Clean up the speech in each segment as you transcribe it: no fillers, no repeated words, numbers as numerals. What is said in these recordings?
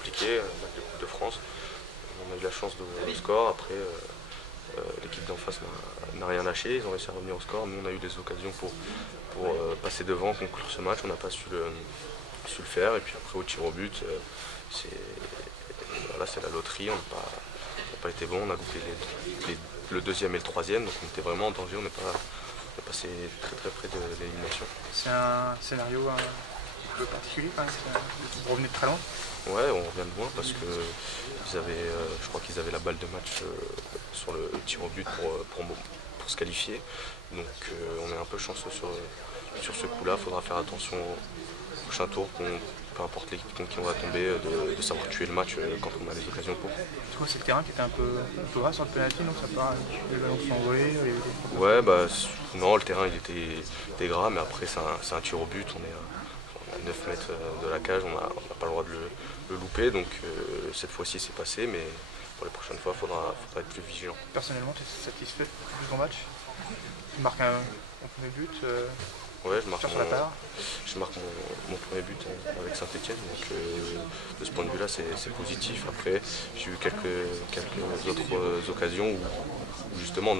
compliqué, un match de Coupe de France. On a eu la chance de au score, après l'équipe d'en face n'a rien lâché, ils ont réussi à revenir au score. Nous on a eu des occasions pour passer devant, conclure ce match, on n'a pas su le faire. Et puis après au tir au but, voilà, c'est la loterie, on n'a pas été bon, on a goûté le deuxième et le troisième, donc on était vraiment en danger, on est passé très très près de l'élimination. C'est un scénario un peu particulier quand même, vous revenez de très loin. Ouais, on revient de loin parce que je crois qu'ils avaient la balle de match sur le tir au but pour se qualifier. Donc on est un peu chanceux sur ce coup-là. Il faudra faire attention au prochain tour, peu importe l'équipe contre qui on va tomber, de savoir tuer le match quand on a les occasions pour. Tu vois, c'est le terrain qui était un peu gras sur le penalty, donc ça part, les ballons sont envolés. Ouais, bah non, le terrain il était gras, mais après c'est un tir au but. On est à 9 mètres de la cage, on n'a pas le droit de le louper, donc cette fois-ci c'est passé, mais pour les prochaines fois il faudra être plus vigilant. Personnellement, tu es satisfait de ton match? Tu marques un premier but Ouais, je marque mon premier but avec Saint-Etienne, donc de ce point de vue-là c'est positif. Après j'ai eu quelques autres occasions où justement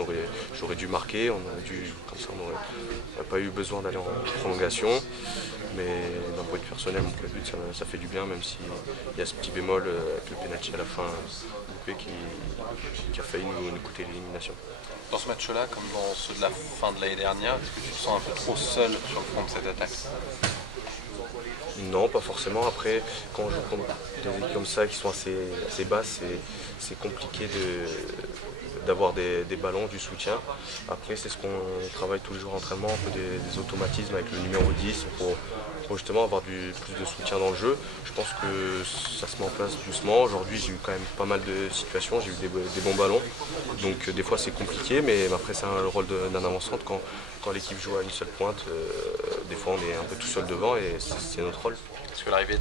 j'aurais dû marquer, comme ça on n'aurait pas eu besoin d'aller en prolongation. Mais d'un point de vue personnel, mon premier but ça fait du bien, même s'il y a ce petit bémol avec le penalty à la fin loupé qui a failli nous coûter l'élimination. Dans ce match-là, comme dans ceux de la fin de l'année dernière, est-ce que tu te sens un peu trop seul sur le front de cette attaque? Non, pas forcément. Après, quand on joue contre des équipes comme ça qui sont assez basses, c'est compliqué d'avoir des ballons, du soutien. Après, c'est ce qu'on travaille tous les jours en entraînement, un peu des automatismes avec le numéro 10 pour justement avoir plus de soutien dans le jeu. Je pense que ça se met en place doucement. Aujourd'hui, j'ai eu quand même pas mal de situations, j'ai eu des bons ballons. Donc des fois c'est compliqué, mais après c'est le rôle d'un avant-centre. Quand l'équipe joue à une seule pointe, des fois on est un peu tout seul devant et c'est notre rôle. Est-ce que l'arrivée